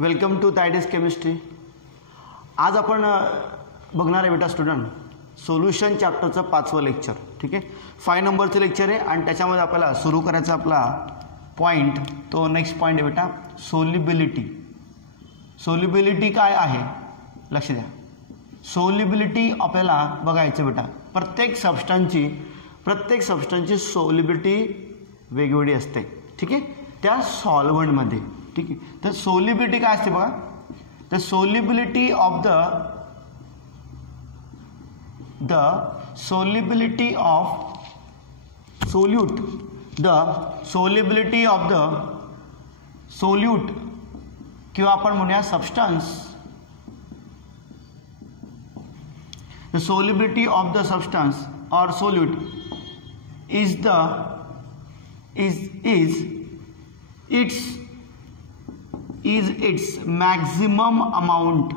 Welcome to तायडेस chemistry. आज आपण बघणार आहे बेटा स्टुडंट सोल्युशन चॅप्टरचं 5वं लेक्चर। ठीक आहे, 5 नंबरचं लेक्चर आहे आणि त्याच्यामध्ये आपल्याला सुरू करायचा आपला पॉइंट तो नेक्स्ट पॉइंट आहे बेटा सोल्युबिलिटी। सोल्युबिलिटी काय आहे लक्ष द्या। सोल्युबिलिटी आपल्याला बघायचं बेटा प्रत्येक सबस्टन्सची सोल्युबिलिटी वेगवेगळी असते। ठीक आहे, त्या सॉल्व्हंटमध्ये। ठीक आहे, तर सोल्युबिलिटी काय असते बघा। The solubility of the solubility of solute the solubility of the solute किंवा आपण म्हणूया substance the solubility of the substance और solute is its maximum amount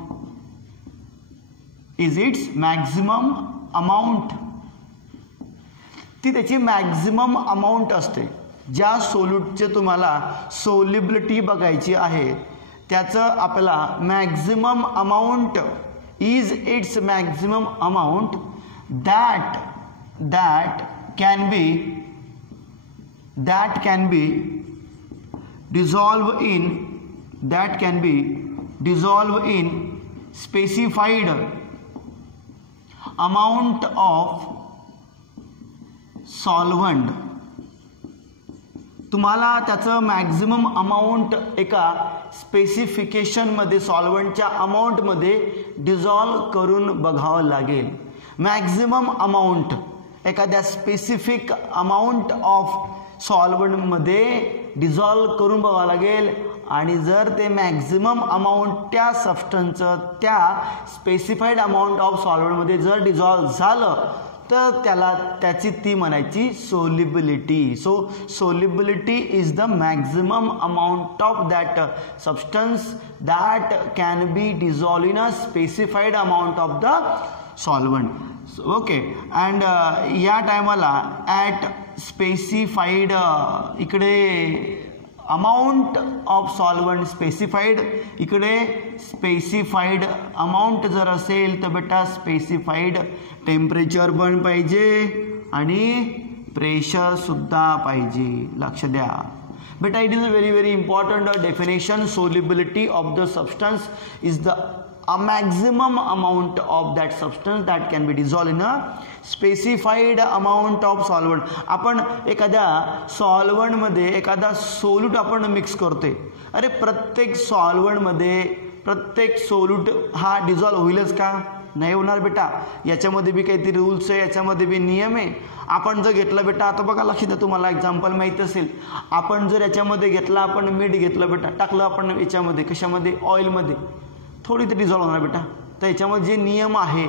ती त्याची मॅक्झिमम अमाऊंट असते। ज्या सोल्यूटचे तुम्हाला सोल्युबिलिटी बघायची आहे त्याचं आपल्याला maximum amount is it's maximum amount that can be dissolved in specified amount of solvent। तुम्हाला त्याचं मॅक्झिमम अमाऊंट एका स्पेसिफिकेशनमध्ये सॉल्व्हंटच्या अमाऊंटमध्ये डिझॉल्व करून बघावं लागेल। मॅक्झिमम अमाऊंट एखाद्या स्पेसिफिक अमाऊंट ऑफ सॉल्व्हंटमध्ये डिझॉल्व करून बघावं लागेल आणि जर ते मॅक्झिमम अमाऊंट त्या सबस्टन्सचं त्या स्पेसिफाईड अमाऊंट ऑफ सॉल्व्हंटमध्ये जर डिझॉल्व झालं तर त्याची ती म्हणायची solubility. So solubility is the maximum amount of that substance that can be dissolve in a specified amount of the solvent. Okay, and या टायमाला ॲट स्पेसिफाईड इकडे अमाऊंट ऑफ सॉल्व्हंट स्पेसिफाईड, इकडे स्पेसिफाईड अमाऊंट जर असेल तर बेटा specified temperature पण पाहिजे आणि प्रेशर सुद्धा पाहिजे। लक्ष द्या बेटा, it is a very important definition. Solubility of the substance is the a maximum amount of that substance that can be dissolved in a specified amount of solvent। आपण एखाद्या सॉल्व्हंट मध्ये एखादा सोल्यूट आपण मिक्स करतोय, अरे प्रत्येक solvent मध्ये प्रत्येक सोल्यूट हा डिझॉल्व होईलच का? नाही होणार बेटा। याच्यामध्ये बी काहीतरी रूल्स आहे, याच्यामध्ये बी नियम आहे। आपण जर घेतलं बेटा, आता बघा लक्ष द्या, तुम्हाला एक्झाम्पल माहित असेल, आपण जर याच्यामध्ये घेतला, आपण मीठ घेतलं बेटा, टाकलं आपण याच्यामध्ये, कशामध्ये? ऑइलमध्ये, थोडी ते डिझॉल्व होणार बेटा। तर याच्यामध्ये जे नियम आहे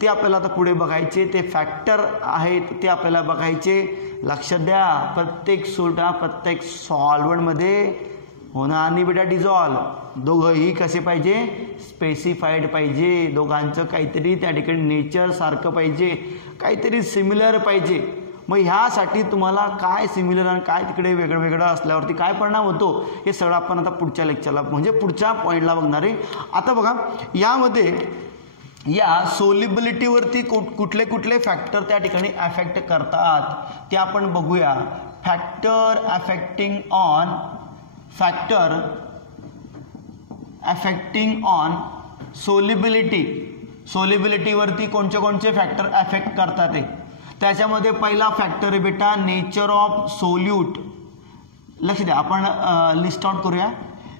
ते आपल्याला आता पुढे बघायचे, ते फॅक्टर आहेत ते आपल्याला बघायचे। लक्ष द्या, प्रत्येक सोल्यूट हा प्रत्येक सॉल्व्हंटमध्ये होणार नाही बेटा डिझॉल्व। दोघंही कसे पाहिजे? स्पेसिफाईड पाहिजे। दोघांचं काहीतरी त्या ठिकाणी नेचर सारखं पाहिजे, काहीतरी सिमिलर पाहिजे। मग ह्यासाठी तुम्हाला काय सिमिलर आणि काय तिकडे वेगळं असल्यावरती काय परिणाम होतो हे सगळं आपण आता पुढच्या लेक्चरला म्हणजे पुढच्या पॉईंटला बघणार आहे। आता बघा, यामध्ये या सोल्युबिलिटीवरती कुठले फॅक्टर त्या ठिकाणी अफेक्ट करतात ते आपण बघूया। फॅक्टर अफेक्टिंग ऑन सोल्युबिलिटीवरती कोणते फॅक्टर अफेक्ट करतात ते त्याच्यामध्ये पहिला फॅक्टर आहे बेटा नेचर ऑफ सोल्यूट। लक्ष द्या, आपण लिस्ट आउट करूया।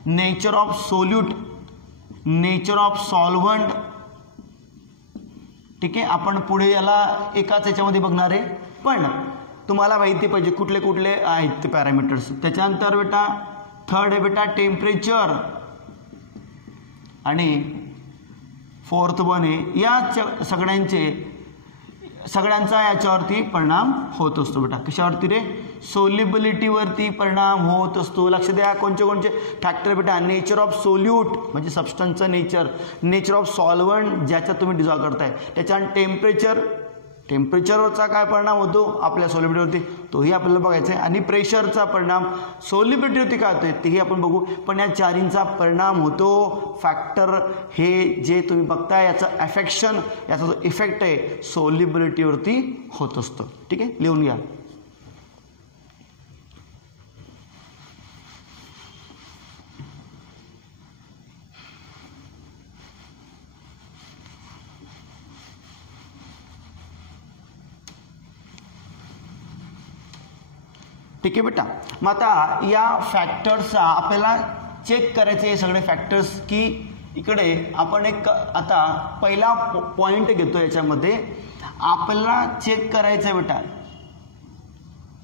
Nature of solute, nature of solvent. ठीक आहे, आपण पुढे याला एकाच याच्यामध्ये बघणार आहे, पण तुम्हाला माहिती पाहिजे कुठले आहेत ते पॅरामीटर्स। त्याच्यानंतर बेटा थर्ड आहे बेटा टेम्परेचर आणि फोर्थ वन आहे या सगळ्यांचा याच्यावरती परिणाम होत असतो बेटा। कशावरती रे? सोल्युबिलिटीवरती परिणाम होत असतो। लक्ष द्या, कोणते फॅक्टर बेटा? नेचर ऑफ सोल्यूट म्हणजे सबस्टन्सचं नेचर ऑफ सॉल्व्हंट ज्याच्यात तुम्ही डिझॉल्व करताय, त्याच्यानंतर टेम्परेचर टेम्परेचरवरचा काय परिणाम होतो आपल्या सॉलिबिलिटीवरती तोही आपल्याला बघायचा आहे, आणि प्रेशरचा परिणाम सॉलिबिलिटीवरती काय होतोय तेही आपण बघू. पण या चारींचा परिणाम होतो. फॅक्टर हे जे तुम्ही बघताय याचं अफेक्शन, याचा जो इफेक्ट आहे सॉलिबिलिटीवरती होत असतो. ठीक आहे, लिहून घ्या. ठीक आहे बेटा. मग आता या फॅक्टर्सचा आपल्याला चेक करायचे सगळे फॅक्टर्स, की इकडे आपण एक आता पहिला पॉइंट घेतो. याच्यामध्ये आपल्याला चेक करायचं आहे बेटा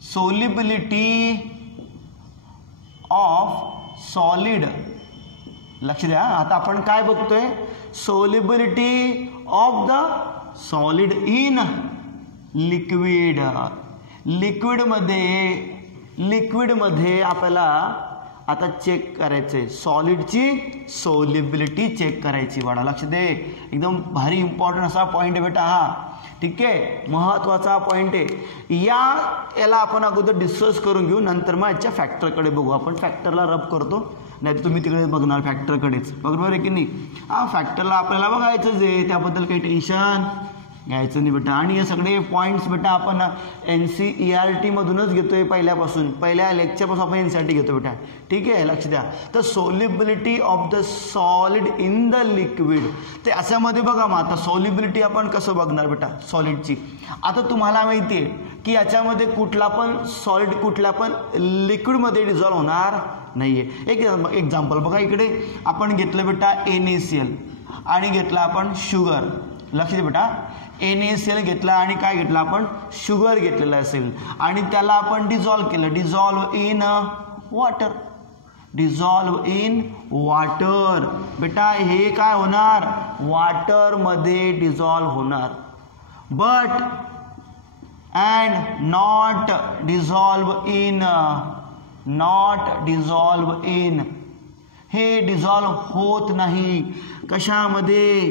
सोल्युबिलिटी ऑफ सॉलिड. लक्ष द्या, आता आपण काय बघतोय, solubility of the solid in liquid. लिक्विडमध्ये आपल्याला आता चेक करायचंय सॉलिडची सोल्युबिलिटी चेक करायची. वाडा लक्ष दे, एकदम भारी इम्पॉर्टंट असा पॉइंट आहे बेटा हा. ठीक आहे, महत्वाचा पॉइंट आहे. याला आपण अगोदर डिस्कस करून घेऊ, नंतर मग याच्या फॅक्टरकडे बघू. आपण फॅक्टरला रब करतो, नाही तर तुम्ही तिकडे बघणार फॅक्टरकडेच, बरोबर आहे की नाही. हा, फॅक्टरला आपल्याला बघायचंच आहे, त्याबद्दल काही टेन्शन घ्यायचं नाही बेटा. आणि हे सगळे पॉईंट्स बेटा आपण NCERT मधूनच घेतोय पहिल्यापासून, पहिल्या लेक्चरपासून आपण NCERT घेतो बेटा. ठीक आहे, लक्ष द्या. तर solubility of the solid in the liquid, ते अशामध्ये बघा. मग आता सॉल्युबिलिटी आपण कसं बघणार बेटा सॉलिडची. आता तुम्हाला माहिती आहे की याच्यामध्ये कुठला पण सॉलिड कुठल्या पण लिक्विडमध्ये डिझॉल्व्ह होणार नाहीये. एक एक्झाम्पल बघा, इकडे आपण घेतलं बेटा NaCl आणि घेतला आपण शुगर. लक्ष द्या बेटा, NaCl घेतला आणि काय घेतला आपण, शुगर घेतलेलं असेल, आणि त्याला आपण डिझॉल्व्ह केलं. Dissolve in water, dissolve in water. बेटा हे काय होणार, वॉटरमध्ये डिझॉल्व्ह होणार. But and not dissolve in, हे डिझॉल्व्ह होत नाही. कशामध्ये,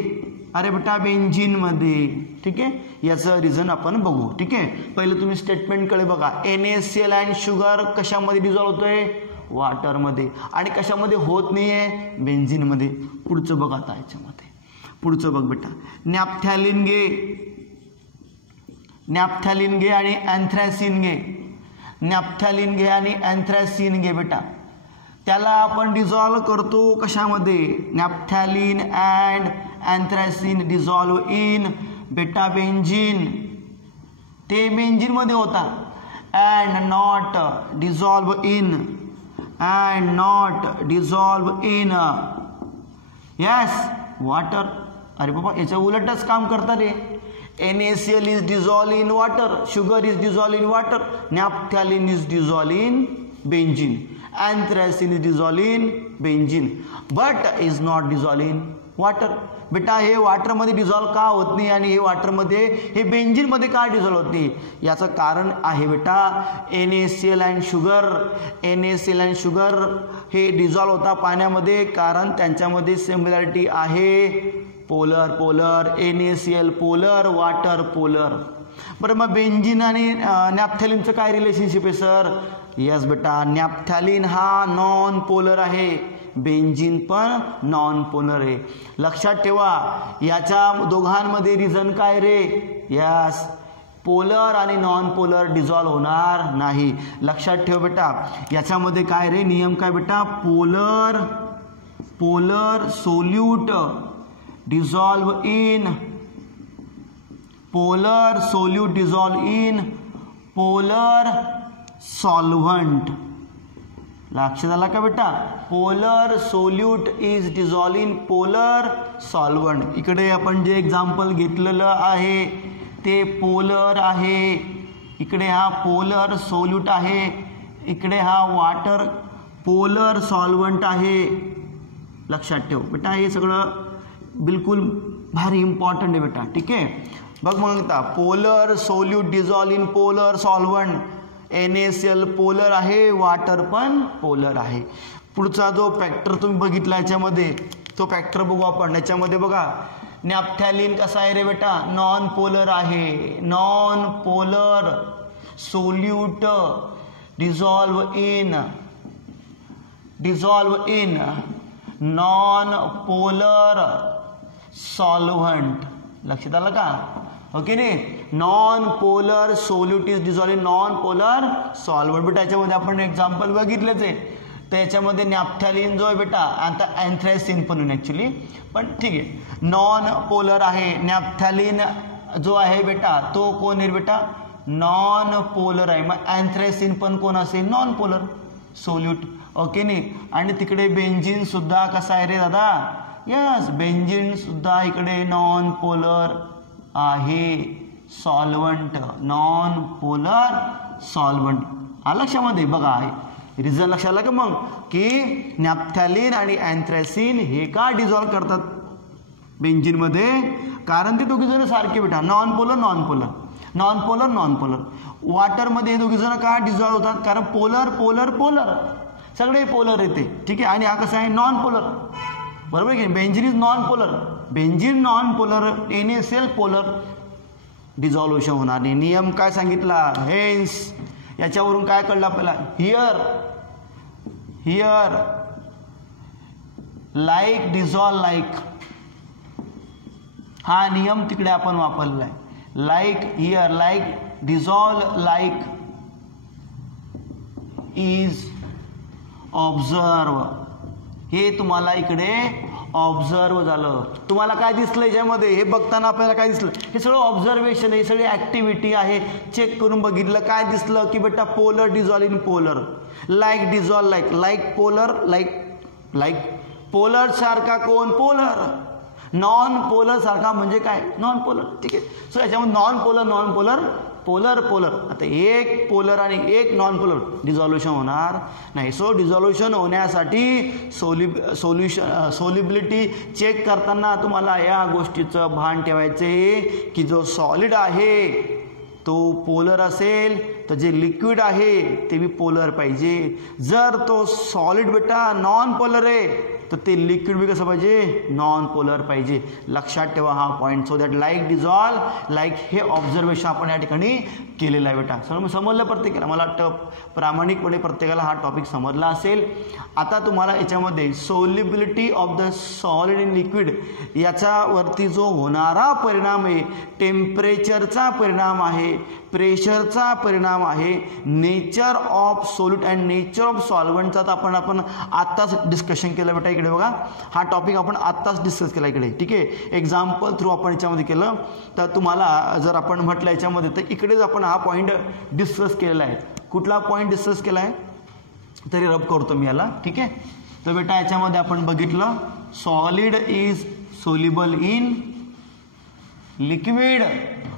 अरे बेटा बेंझिनमध्ये. ठीक आहे, याचं रिझन आपण बघू. ठीक आहे, पहिले तुम्ही स्टेटमेंटकडे बघा. NaCl अँड शुगर कशामध्ये डिझॉल्व्ह होतोय, वॉटरमध्ये. आणि कशामध्ये होत नाहीये, बेंझिनमध्ये. पुढचं बघ आता, याच्यामध्ये पुढचं बघ बेटा. नॅफ्थॅलिन घे आणि अँथ्रॅसिन घे. नॅफ्थॅलिन घे आणि अँथ्रॅसिन घे बेटा. त्याला आपण डिझॉल्व्ह करतो कशामध्ये, नॅफ्थॅलिन अँड अँथ्रॅसिन डिझॉल्व्ह इन बेटा बेंझिन. ते बेंझिनमध्ये होता. And not dissolve in yes water. अरे बाबा, याच्या उलटच काम करतात रे. NaCl is dissolve in water, sugar is dissolve in water, naphthalene is dissolve in benzene, anthracene is dissolved in benzene but is not dissolved in water. बेटा हे वॉटरमध्ये dissolve का होत नाही आणि हे वॉटरमध्ये, हे बेंझिनमध्ये का डिझॉल्व होत नाही, याचं कारण आहे बेटा NaCl अँड शुगर हे डिझॉल्व होता पाण्यामध्ये, कारण त्यांच्यामध्ये सिमिलॅरिटी आहे. Polar NaCl polar, water polar. बरं, मग बेंझिन आणि नॅफ्थॅलिनचं काय रिलेशनशिप आहे सर. यस बेटा, नॅफ्थॅलिन हा नॉन पोलर आहे, बेंझिन पण नॉन पोलर आहे. लक्षात ठेवा, याच्या दोघांमध्ये रिझन काय रे, यस पोलर आणि नॉन पोलर डिझॉल्व होणार नाही. लक्षात ठेव बेटा, याच्यामध्ये काय रे नियम काय बेटा, polar solute dissolve in polar solvent. लक्षात आला का बेटा, polar solute is dissolve in polar solvent. इकडे आपण जे एक्झाम्पल घेतलेलं आहे ते पोलर आहे, इकडे हा पोलर सोल्यूट आहे, इकडे हा वॉटर पोलर सॉल्व्हंट आहे. लक्षात ठेव बेटा, हे सगळं बिलकुल भारी इम्पॉर्टंट आहे बेटा. ठीक आहे, बघ मग आता polar solute dissolve in polar solvent. NaCl polar आहे, वॉटर पण पोलर आहे. पुढचा जो फॅक्टर तुम्ही बघितला याच्यामध्ये, तो फॅक्टर बघू आपण. याच्यामध्ये बघा नॅफ्थॅलिन कसा आहे रे बेटा, नॉन पोलर आहे, non polar solute dissolve in non polar solvent. लक्षात आलं का, ओके नाही, non polar solute is dissolve in non polar solvent. बेटा याच्यामध्ये आपण एक्झाम्पल बघितलेच आहे. तर याच्यामध्ये नॅफ्थॅलिन जो आहे बेटा, आता अँथ्रायसिन पण ॲक्च्युली, पण ठीक आहे, नॉन पोलर आहे. नॅफ्थॅलिन जो आहे बेटा तो कोण आहे बेटा, नॉन पोलर आहे. मग अँथ्रायसिन पण कोण असेल, नॉन पोलर सोल्यूट, ओके नाही. आणि तिकडे बेंझिन सुद्धा कसा आहे रे दादा, यस, बेंझिन सुद्धा इकडे नॉन पोलर आहे, सॉल्व्हंट, नॉन पोलर सॉल्व्हंट. हा लक्षामध्ये बघा, रिझन लक्षात आला का मग, की नॅफ्थॅलिन आणि अँथ्रायसिन हे का डिझॉल्व करतात बेंझिनमध्ये, कारण ते दोघी जण सारखे बेटा, non polar non polar, non polar non polar. वॉटरमध्ये हे दोघी जण का डिझॉल्व होतात, कारण पोलर पोलर पोलर सगळे पोलर येते, ठीक आहे. आणि हा कसा आहे, नॉन पोलर, बरोबर की. Benzene is non polar, benzene non polar, NaCl polar, dissolution होणार नाही. नियम काय सांगितला, हेन्स याच्यावरून काय कळलं आपल्याला, हिअर लाईक डिझॉल्व लाईक, हा नियम तिकडे आपण वापरलाय. Like here like dissolve like is observe, हे तुम्हाला इकडे ऑब्झर्व झालं. तुम्हाला काय दिसलं याच्यामध्ये, हे बघताना आपल्याला काय दिसलं, हे सगळं ऑब्झर्वेशन आहे, ही सगळी ॲक्टिव्हिटी आहे. चेक करून बघितलं, काय दिसलं की बेटा polar dissolve in polar, like dissolve like, like polar like polar सारखा कोण, पोलर, नॉन पोलर सारखा म्हणजे काय, नॉन पोलर, ठीक आहे. सो याच्यामध्ये नॉन पोलर पोलर पोलर, आता एक पोलर आणि एक नॉन पोलर डिझॉल्युशन होणार नाही. सो डिझॉल्युशन होण्यासाठी सोल्युबिलिटी चेक करताना तुम्हाला या गोष्टीचं भान ठेवायचे की जो सॉलिड आहे तो पोलर असेल तर जे लिक्विड आहे ते बी पोलर पाहिजे. जर तो सॉलिड बेटा नॉन पोलर आहे तर ते लिक्विड बी कसं पाहिजे, नॉन पोलर पाहिजे. लक्षात ठेवा हा point. So that like dissolve like हे ऑब्झर्वेशन आपण या ठिकाणी केलेलं आहे बेटा. समजलं प्रत्येकाला, मला वाटतं प्रामाणिकपणे प्रत्येकाला हा टॉपिक समजला असेल. आता तुम्हाला याच्यामध्ये solubility of the solid in liquid याच्यावरती जो होणारा परिणाम आहे, टेम्परेचरचा परिणाम आहे, प्रेशरचा परिणाम आहे, nature of solute and nature of सॉल्व्हंटचा तर आपण आत्ताच डिस्कशन केलं बेटा. इकडे बघा, हा टॉपिक आपण आत्ताच डिस्कस केला इकडे, ठीक आहे. एक्झाम्पल थ्रू आपण याच्यामध्ये केलं. तर तुम्हाला जर आपण म्हटलं याच्यामध्ये तर इकडेच आपण हा पॉईंट डिस्कस केलेला आहे. कुठला पॉईंट डिस्कस केला आहे तरी रब करतो मी याला, ठीक आहे. तर बेटा याच्यामध्ये आपण बघितलं solid is soluble in liquid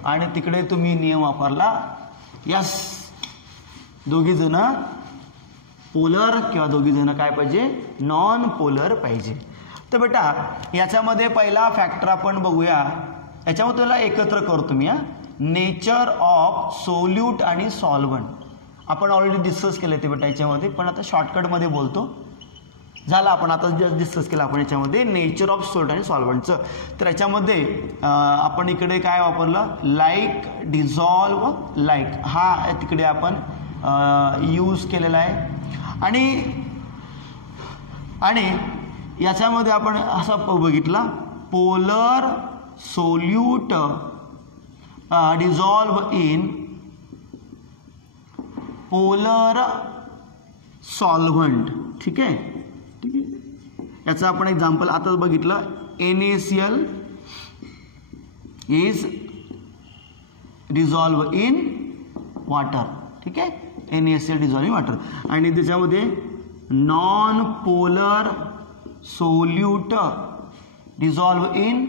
आणि तिकडे तुम्ही नियम वापरला, यस, दोघी जण पोलर किंवा दोघी जण काय पाहिजे, नॉन पोलर पाहिजे. तर बेटा याच्यामध्ये पहिला फॅक्टर आपण बघूया, याच्यामध्ये त्याला एकत्र करतो मी. नेचर ऑफ सोल्यूट आणि सॉल्व्हंट आपण ऑलरेडी डिस्कस केले ते बेटा याच्यामध्ये, पण आता शॉर्टकटमध्ये बोलतो. झालं, आपण आता जस्ट डिस्कस केलं आपण याच्यामध्ये नेचर ऑफ सोल्ट आणि सॉल्व्हंटचं. तर याच्यामध्ये आपण इकडे काय वापरलं, लाईक डिझॉल्व लाईक, हा तिकडे आपण यूज केलेला आहे. आणि याच्यामध्ये आपण असं बघितला polar solute dissolve in polar solvent, ठीक आहे. ठीक आहे, याचं आपण एक्झाम्पल आताच बघितलं. NaCl is dissolve in water, ठीक आहे. NaCl dissolve in water. आणि त्याच्यामध्ये non polar solute dissolve in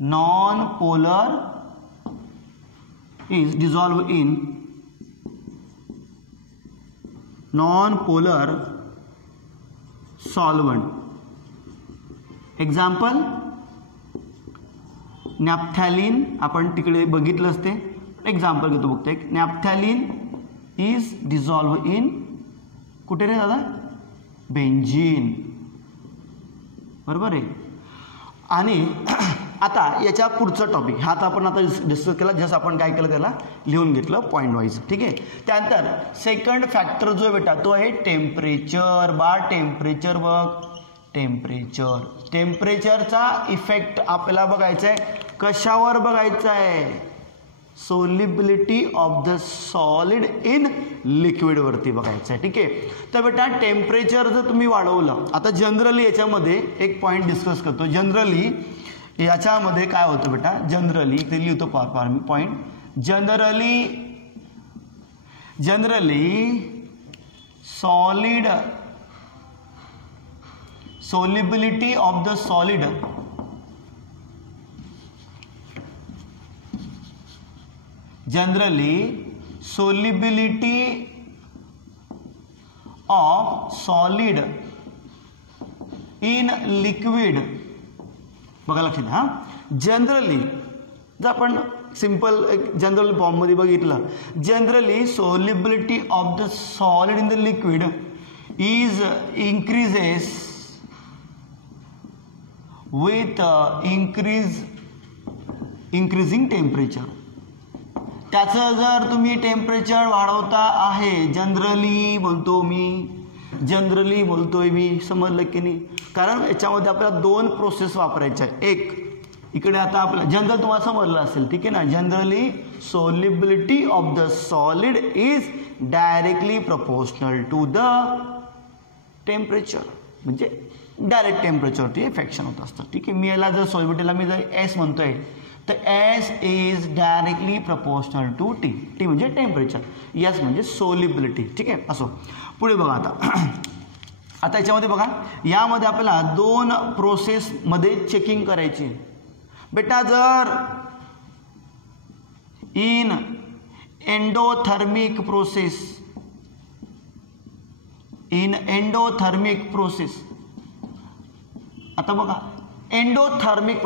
non polar is dissolve in non polar solvent. Example naphthalene आपण तिकडे बघितलं असते. एक्झाम्पल घेतो बघतो एक. नॅफ्थॅलिन इज डिझॉल्व इन कुठे रे दादा, बेंझिन, बरोबर आहे. आणि आता याच्या पुढचं टॉपिक हा आता आपण आता डिस्कस केला, जस्ट आपण काय केलं त्याला लिहून घेतलं पॉईंट वाईज, ठीक आहे. त्यानंतर सेकंड फॅक्टर जो बेटा तो आहे टेम्परेचर. टेम्परेचर बघ, टेम्परेचरचा इफेक्ट आपल्याला बघायचा आहे. कशावर बघायचा आहे? Solubility of the solid in liquid वरती बघायचं आहे, ठीक आहे. तर बेटा टेम्परेचर जर तुम्ही वाढवलं, आता जनरली याच्यामध्ये एक पॉईंट डिस्कस करतो. जनरली याच्यामध्ये काय होतं बेटा, जनरली ते लिहितो point. Generally solid solubility of the solid generally solubility of solid in liquid बघा लक्षात हा. जनरली जर आपण सिंपल एक जनरल फॉर्म मध्ये बघितलं, generally solubility of the solid in the liquid is increases with increasing temperature. त्याचं जर तुम्ही टेम्परेचर वाढवता आहे, जनरली बोलतोय मी, समजलं की नाही. कारण याच्यामध्ये आपल्याला दोन प्रोसेस वापरायच्या आहे. एक इकडे आता आपलं जनरल तुम्हाला समजलं असेल, ठीक आहे ना. Generally solubility of the solid is directly proportional to the temperature, म्हणजे डायरेक्ट टेम्परेचरवरती इफेक्शन होत असतं, ठीक आहे. मी याला जर सोल्युबिलिटीला मी जर एस म्हणतोय तर S is directly proportional to T. T म्हणजे टेम्परेचर, एस म्हणजे सोल्युबिलिटी, ठीक आहे. असो पुढे बघा आता याच्यामध्ये बघा, यामध्ये आपल्याला दोन प्रोसेसमध्ये चेकिंग करायची बेटा. जर इन एंडोथर्मिक प्रोसेस, आता बघा एंडोथर्मिक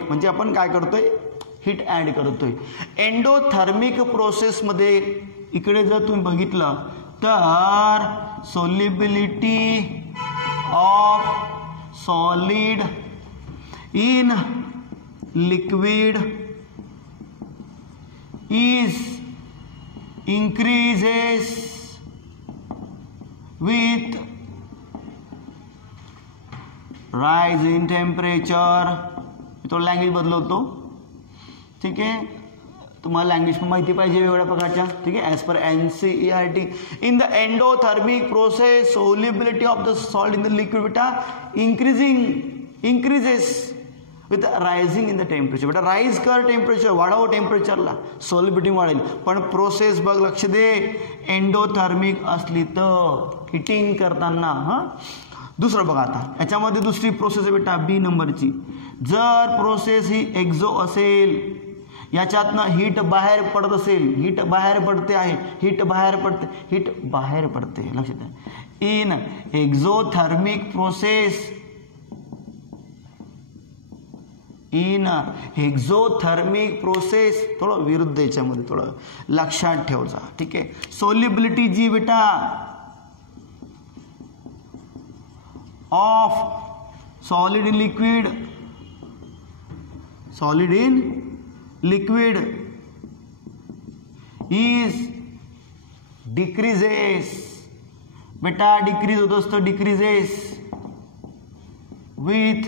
म्हणजे आपण काय करतोय, हीट ऍड करतोय. एंडोथर्मिक प्रोसेसमध्ये इकडे जर तुम्ही बघितलं तर solubility of solid in liquid is increases with rise in temperature. थोडं लँग्वेज बदलवतो, ठीक आहे. तुम्हाला लँग्वेज पण माहिती पाहिजे वेगवेगळ्या प्रकारच्या, ठीक आहे. As per NCERT in the endothermic process solubility of the salt in the liquid बेटा increases with rising in the temperature. बेटा राईज कर टेम्परेचर, वाढव टेम्परेचरला, सोल्युबिलिटी वाढेल. पण प्रोसेस बघ, लक्ष दे, एंडोथर्मिक असली तर हिटिंग करताना. दुसरं बघा आता याच्यामध्ये दुसरी प्रोसेस आहे बेटा बी नंबरची. जर प्रोसेस ही एक्झो असेल, याच्यातनं हीट बाहेर पडत असेल, हीट बाहेर पडते, लक्षात आहे. इन एक्झोथर्मिक प्रोसेस थोडं विरुद्ध याच्यामध्ये थोडं लक्षात ठेवजा, ठीक आहे. सोल्युबिलिटी जी बेटा of solid in liquid is decreases. बेटा डिक्रीज होत असतं, decreases with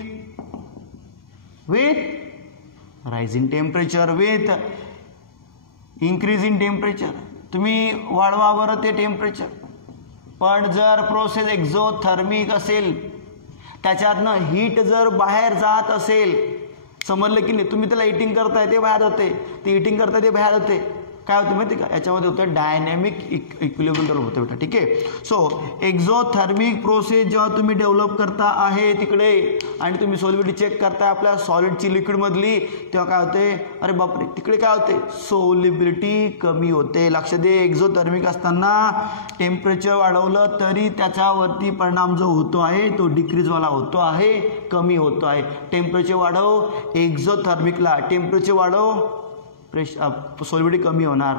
rising temperature, with increase in temperature. तुम्ही वाढवा बरं ते टेम्परेचर. पण जर प्रोसेस एक्झोथर्मिक असेल, त्याच्यातनं हीट जर बाहेर जात असेल, समजलं की नाही. तुम्ही त्याला हिटिंग करताय ते बाहेर होते, ते हिटिंग करताय ते बाहेर होते. काय होतं माहिती का, याच्यामध्ये होतं डायनॅमिक इक्विलिब्रियम होतं बेटा, ठीक आहे. सो एक्झोथर्मिक प्रोसेस जेव्हा तुम्ही डेव्हलप करता आहे तिकडे आणि तुम्ही सोल्युबिलिटी चेक करताय आपल्या सॉलिडची लिक्विड मधली, तेव्हा काय होते, अरे बापरे, तिकडे काय होते, सोल्युबिलिटी कमी होते. लक्ष दे, एक्झोथर्मिक असताना टेम्परेचर वाढवलं तरी त्याच्यावरती परिणाम जो होतो आहे तो डिक्रीजवाला होतो आहे, कमी होतो आहे. टेम्परेचर वाढव एक्झोथर्मिकला, टेम्परेचर वाढव सोल्युबिलिटी कमी होणार.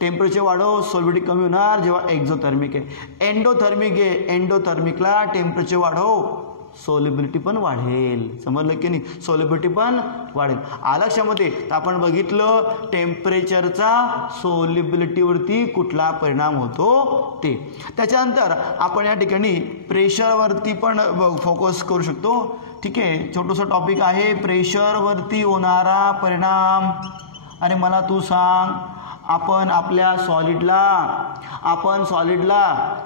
टेम्परेचर वाढव सोल्युबिलिटी कमी होणार जेव्हा एक्झोथर्मिक आहे. एंडोथर्मिकला टेम्परेचर वाढव सोल्युबिलिटी पण वाढेल. समजलं की नाही, सोल्युबिलिटी पण वाढेल. लक्षामध्ये तर आपण बघितलं टेम्परेचरचा सोल्युबिलिटीवरती कुठला परिणाम होतो ते. त्याच्यानंतर आपण या ठिकाणी प्रेशरवरती पण फोकस करू शकतो. ठीक आहे, छोटंसं टॉपिक आहे प्रेशरवरती होणारा परिणाम. आणि मला तू सांग, आपण आपल्या सॉलिडला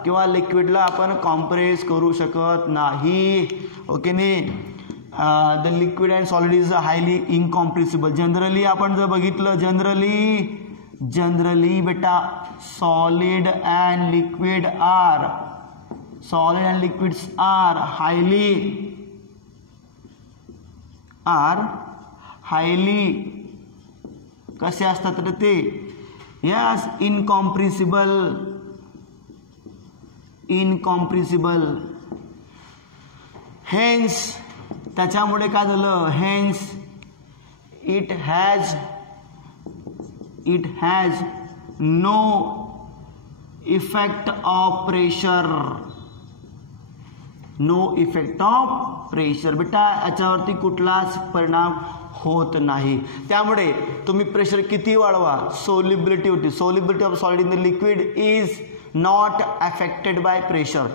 किंवा लिक्विडला आपण कॉम्प्रेस करू शकत नाही. ओके नाही, the liquid and solid is highly incompressible. Generally आपण जर बघितलं, जनरली बेटा solid and liquids are highly कसे असतात तर ते यस इनकॉम्प्रेसिबल. हेन्स त्याच्यामुळे काय झालं, hence it has no effect of pressure. बेटा याच्यावरती कुठलाच परिणाम होत नाही. त्यामुळे तुम्ही प्रेशर किती वाढवा, सोल्युबिलिटी होती. Solubility of solid in the liquid is not affected by pressure.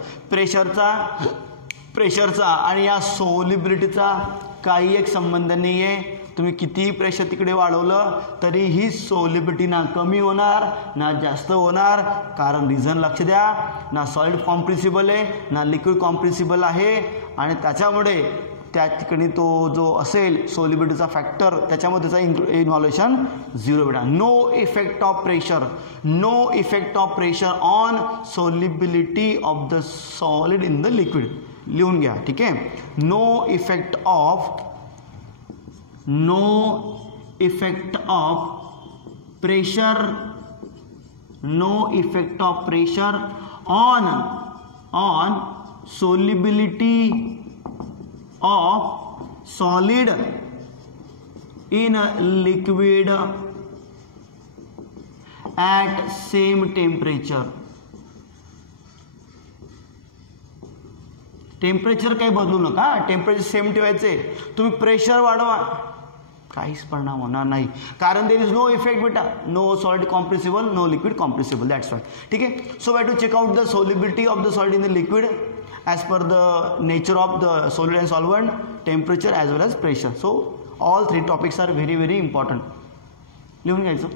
प्रेशरचा आणि या सोल्युबिलिटीचा काही एक संबंध नाही आहे. तुम्ही कितीही प्रेशर तिकडे वाढवलं तरी ही सोल्युबिलिटी ना कमी होणार ना जास्त होणार. कारण रिझन लक्ष द्या, ना सॉलिड कॉम्प्रेसिबल आहे ना लिक्विड कॉम्प्रेसिबल आहे. आणि त्याच्यामुळे त्या ठिकाणी तो जो असेल सोल्युबिलिटीचा फॅक्टर त्याच्यामध्ये त्याचा इन्व्हॉल्युशन 0 बेटा. No effect of pressure on solubility of the solid in the liquid. लिहून घ्या. ठीक आहे, no effect of pressure on solubility of solid in liquid at same temperature. Temperature काही बदलू नका, टेम्परेचर सेम ठेवायचे. तुम्ही प्रेशर वाढवा काहीच परिणाम होणार नाही, कारण देयर इज नो इफेक्ट बेटा. No solid compressible, no liquid compressible, that's why. ठीक आहे. So we have to check out the solubility of the solid in the liquid as per the nature of the solid and solvent, temperature as well as pressure. So all three topics are very very important. लिहून घ्यायचं.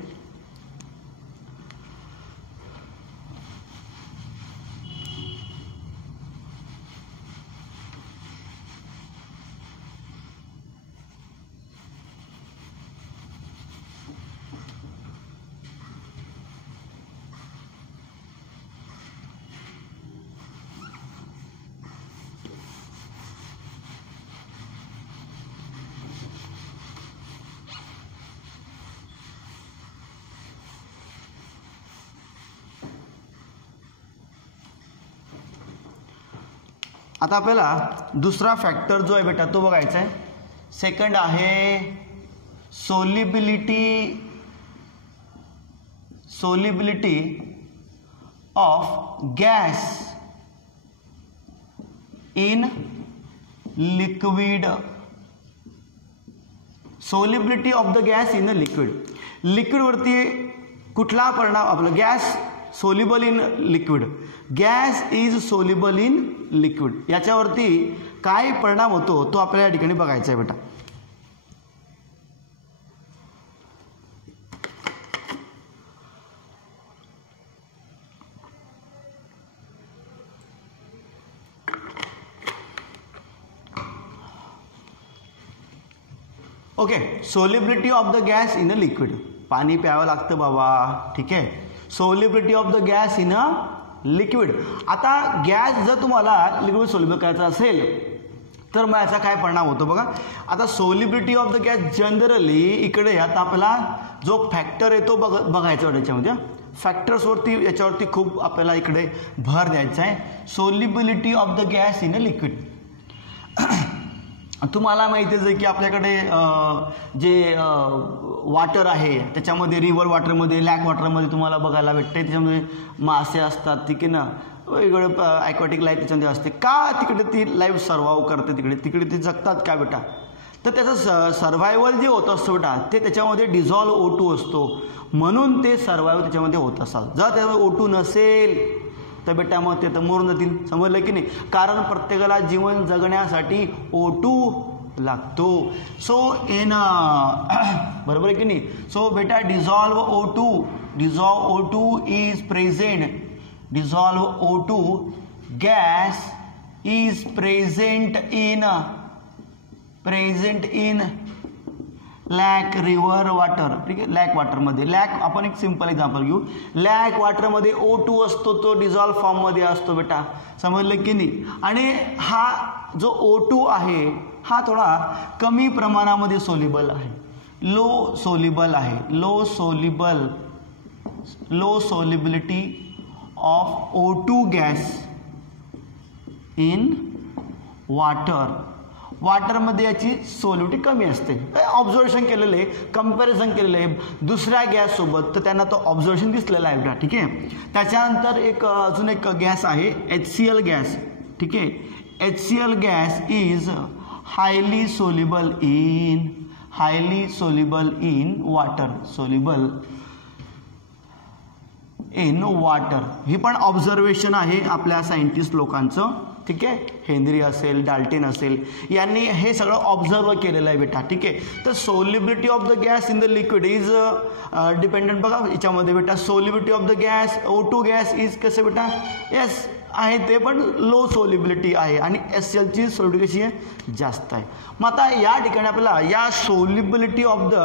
आता आपल्याला दुसरा factor जो आहे बेटा तो बघायचा आहे. सेकंड आहे solubility of gas in liquid. Solubility of the gas in the liquid. लिक्विडवरती कुठला परिणाम आपला, gas soluble in liquid, gas is soluble in liquid, याच्यावरती काय परिणाम होतो तो आपल्याला या ठिकाणी बघायचा आहे बेटा. Okay, solubility of the gas in a liquid. पाणी प्यावं लागतं बाबा, ठीक आहे. Solubility of the gas in a liquid. आता गॅस जर तुम्हाला लिक्विड सोल्युबल करायचा असेल तर मग याचा काय परिणाम होतो बघा. आता solubility of the gas generally इकडे आता आपल्याला जो फॅक्टर आहे तो बघायचा आहे. याच्यामध्ये फॅक्टर्सवरती याच्यावरती खूप आपल्याला इकडे भर द्यायचा आहे. Solubility of the gas in a liquid. तुम्हाला माहितीच आहे की आपल्याकडे जे वॉटर आहे त्याच्यामध्ये रिव्हर वॉटरमध्ये, लॅक वॉटरमध्ये तुम्हाला बघायला भेटते, त्याच्यामध्ये मासे असतात, ठीक आहे ना, वेगवेगळे ॲक्वॅटिक लाईफ त्याच्यामध्ये असते. का तिकडे ती लाईफ सर्वाईव्ह करते, तिकडे ती जगतात का बेटा? तर त्याचं सर्व्हायवल जे होत असतं बेटा ते त्याच्यामध्ये डिझॉल्व O2 असतो, म्हणून ते सर्व्हायव्ह त्याच्यामध्ये होत असतात. जर त्याच्यामध्ये O2 नसेल तर बेटा मग ते तर मरून जातील. समजलं की नाही? कारण प्रत्येकाला जीवन जगण्यासाठी O2 लागतो. सो इन बरोबर आहे की नाही? सो बेटा dissolve O2 is present. Dissolve O2 gas is present in lake river water. ठीक आहे, लॅक वॉटरमध्ये आपण एक सिंपल एक्झाम्पल घेऊ. लॅक वॉटरमध्ये O2 असतो, तो डिझॉल्व फॉर्ममध्ये असतो बेटा. समजलं की नाही? आणि हा जो O2 आहे हा थोडा कमी प्रमाणामध्ये सोल्युबल आहे, low solubility of O2 gas in वॉटरमध्ये याची सोल्युबिलिटी कमी असते. ऑब्झर्वेशन केलेलं आहे, कंपॅरिझन केलेलं आहे दुसऱ्या गॅससोबत, तर त्यांना तो ऑब्झर्वेशन दिसलेला आहे बेटा. ठीक आहे. त्याच्यानंतर अजून एक गॅस आहे HCl गॅस. ठीक आहे. HCl gas is highly soluble in water. ही पण ऑब्झर्वेशन आहे आपल्या सायंटिस्ट लोकांचं. ठीक आहे. हेनरी असेल, डाल्टन असेल, यांनी हे सगळं ऑब्झर्व केलेलं आहे बेटा. ठीक आहे. तर solubility of the gas in the liquid is dependent. बघा याच्यामध्ये बेटा solubility of the gas O2 gas is कसं बेटा? येस आहे ते पण लो सोल्युबिलिटी आहे आणि HClची सोल्युबिलिटी कशी आहे? जास्त आहे. मग आता या ठिकाणी आपल्याला या सोल्युबिलिटी ऑफ द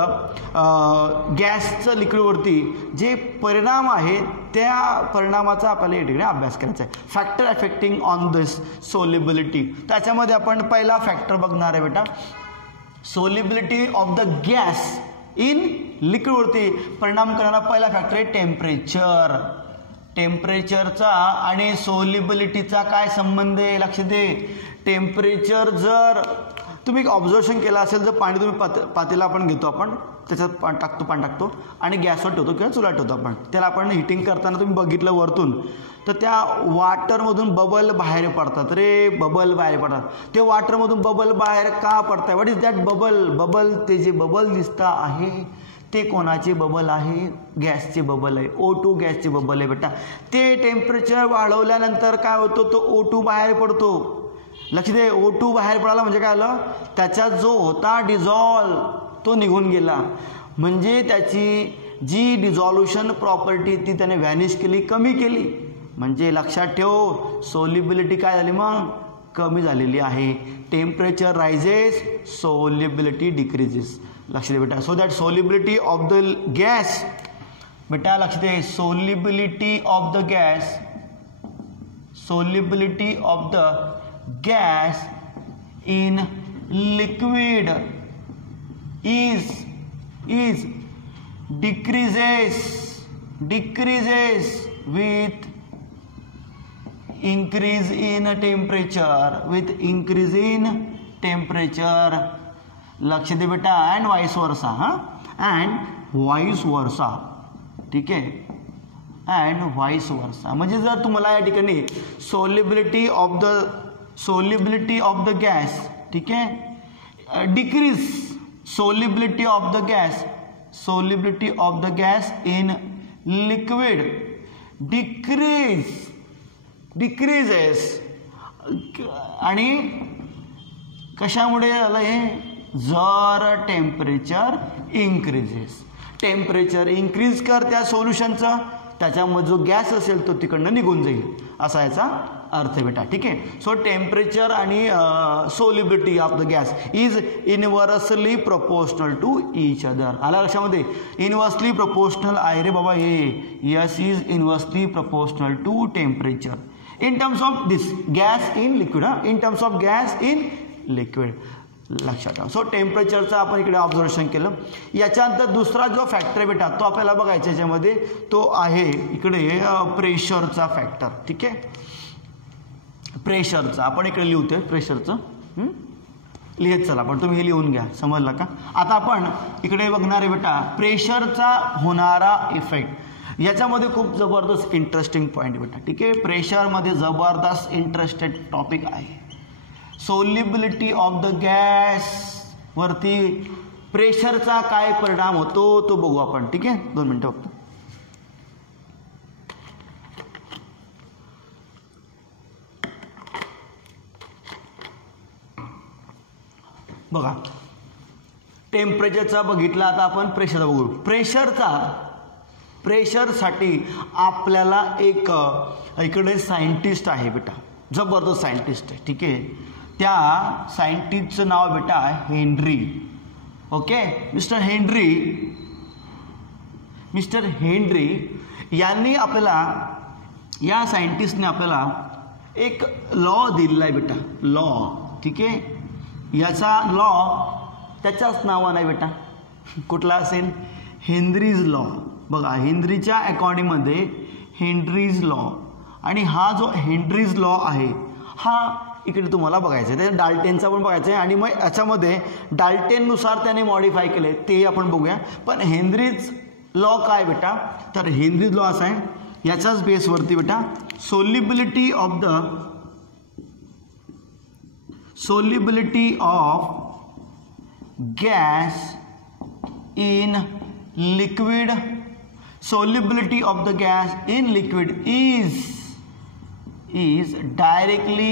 गॅसचं लिक्विडवरती जे परिणाम आहे त्या परिणामाचा आपल्याला या ठिकाणी अभ्यास करायचा आहे. Factor affecting on this solubility. त्याच्यामध्ये आपण पहिला फॅक्टर बघणार आहे बेटा, solubility of the gas in लिक्विडवरती परिणाम करणारा पहिला फॅक्टर आहे टेम्परेचर. टेम्परेचरचा आणि सोल्युबिलिटीचा काय संबंध आहे? लक्ष दे. टेम्परेचर जर तुम्ही ऑब्झर्वेशन केलं असेल, जर पाणी तुम्ही पातेला आपण घेतो, आपण त्याच्यात पाणी टाकतो आणि गॅसवर ठेवतो किंवा चुला ठेवतो आपण, त्याला आपण हिटिंग करताना तुम्ही बघितलं वरतून, तर त्या वॉटरमधून बबल बाहेर पडतात. बबल बाहेर पडतात. ते वॉटरमधून बबल बाहेर का पडतात? What is that bubble? ते जे बबल दिसतं आहे ते कोणाचे बबल आहे? गॅसचे बबल आहे. O2 गॅसचे बबल आहे बेटा. ते टेम्परेचर वाढवल्यानंतर काय होतं? तो O2 बाहेर पडतो. लक्ष दे. O2 बाहेर पडाला म्हणजे काय आलं? त्याचा जो होता डिझॉल्व तो निघून गेला. म्हणजे त्याची जी डिझॉल्युशन प्रॉपर्टी ती त्याने व्हॅनिश केली, कमी केली. म्हणजे लक्षात ठेव, सोल्युबिलिटी काय झाली? मग कमी झालेली आहे. Temperature rises, solubility decreases. लक्ष दे बेटा. So that solubility of the gas बेटा, लक्ष दे, solubility of the gas in liquid is decreases with increase in temperature. लक्ष दे बेटा. And vice versa. And vice versa. ठीक आहे. अँड वाइस वर्सा म्हणजे जर तुम्हाला या ठिकाणी सोल्युबिलिटी ऑफ द गॅस, ठीक आहे, decrease solubility of the gas in liquid decreases. आणि कशामुळे झालं हे? जर टेम्परेचर इन्क्रीजेस. टेम्परेचर इन्क्रीज कर त्या सोल्युशनचं, त्याच्यामध्ये जो गॅस असेल तो तिकडनं निघून जाईल, असा याचा अर्थ बेटा. ठीक आहे. सो टेम्परेचर आणि solubility of the gas is inversely proportional to each other. आला लक्षामध्ये? इनव्हर्सली प्रोपोर्शनल आहे रे बाबा हे. Yes, is inversely proportional to temperature in terms of this gas in liquid. In terms of gas in liquid. लक्षात ठेवा. So टेम्परेचरचं आपण इकडे ऑब्झर्वेशन केलं. याच्यानंतर दुसरा जो फॅक्टर आहे बेटा तो आपल्याला बघायचा याच्यामध्ये, तो आहे इकडे प्रेशरचा फॅक्टर. ठीक आहे. प्रेशरचा आपण इकडे लिहतोय. प्रेशरचं लिहित चला, पण तुम्ही हे लिहून घ्या. समजलं का? आता आपण इकडे बघणार आहे बेटा प्रेशरचा होणारा इफेक्ट. याच्यामध्ये खूप जबरदस्त इंटरेस्टिंग पॉईंट बेटा, ठीक आहे. प्रेशरमध्ये जबरदस्त इंटरेस्टेड टॉपिक आहे. सोल्युबिलिटी ऑफ द गॅस वरती प्रेशरचा काय परिणाम होतो तो बघू आपण, ठीक आहे. 2 मिनिटं फक्त. बघा, टेम्परेचरचा बघितला, आता आपण प्रेशरचा बघू. प्रेशरसाठी आपल्याला एक इकडे सायंटिस्ट आहे बेटा, जबरदस्त सायंटिस्ट आहे, ठीक आहे. त्या सायंटिस्टचं नाव बेटा हेनरी. ओके, मिस्टर हेनरी यांनी आपल्याला, या सायंटिस्टने आपल्याला एक लॉ दिलेला आहे बेटा, लॉ, ठीक आहे. याचा लॉ त्याच्याच नावानं आहे बेटा, कुठला असेल? Henry's law. बघा, हेनरीच्या अकॉर्डिंगमध्ये हेनरीज लॉ, आणि हा जो हेनरीज लॉ आहे हा इकडे तुम्हाला बघायचं आहे. त्याच्या डाल्टेनचा पण बघायचं आहे, आणि मग याच्यामध्ये डाल्टेननुसार त्याने मॉडिफाय केले ते आपण बघूया. पण हेनरीज लॉ काय बेटा, तर हेनरीज लॉ असा आहे, याच्याच बेसवरती बेटा solubility of gas in liquid, solubility of the gas in liquid is directly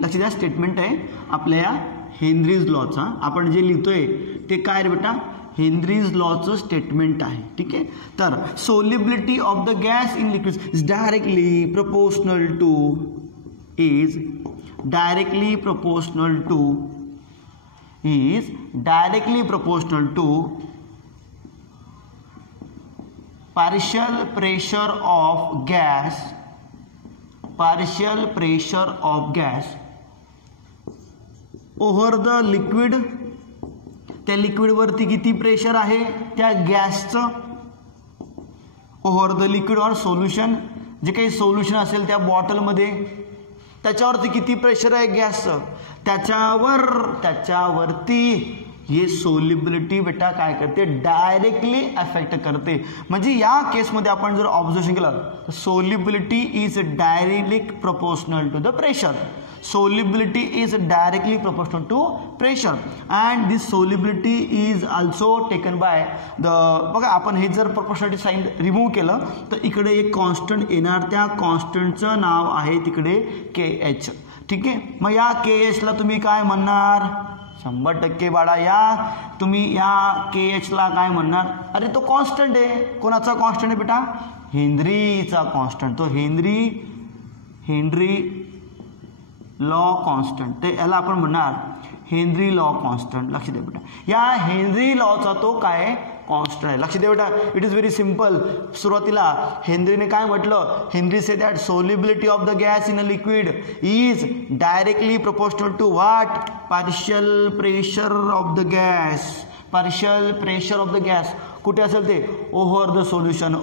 लक्ष द्या, स्टेटमेंट आहे आपल्या या हेनरीज लॉचा. आपण जे लिहितोय ते काय रे बेटा, हेनरीज लॉचं स्टेटमेंट आहे, ठीक आहे. तर solubility of the gas in liquid is directly proportional to partial pressure of gas over the liquid. त्या लिक्विड वरती किती प्रेशर आहे त्या गॅसचं, over the liquid or solution, जे काही सोल्युशन असेल त्या बॉटलमध्ये त्याच्यावरती किती प्रेशर आहे गॅसचं, त्याच्यावरती ये सोल्युबिलिटी बेटा काय करते, डायरेक्टली अफेक्ट करते. म्हणजे या केसमध्ये आपण जर ऑब्झर्वेशन केलं तर solubility is directly proportional to the pressure. Solubility is directly proportional to pressure, and this solubility is also taken by the, बघा आपण हे जर proportionality साइन रिमूव्ह केलं तर इकडे एक कॉन्स्टंट येणार, त्या कॉन्स्टंटचं नाव आहे तिकडे KH, ठीक आहे. मग या KH ला तुम्ही काय म्हणणार, 100% बाळा, तुम्ही या KH ला काय म्हणणार, अरे तो कॉन्स्टंट आहे. कोणाचा कॉन्स्टंट आहे बेटा, हेनरीचा कॉन्स्टंट. तो हेनरी लॉ कॉन्स्टंट, ते याला आपण म्हणणार हेनरी लॉ कॉन्स्टंट. लक्ष द्या बेटा, या हेनरी लॉचा तो काय कॉन्स्टंट आहे. लक्ष द्या बेटा, इट इज व्हेरी सिंपल. सुरुवातीला हेनरीने काय म्हटलं, Henry say that solubility of the gas in a liquid is directly proportional to what, partial pressure of the gas. Partial pressure of the gas कुठे असेल ते, ओव्हर द सोल्युशन.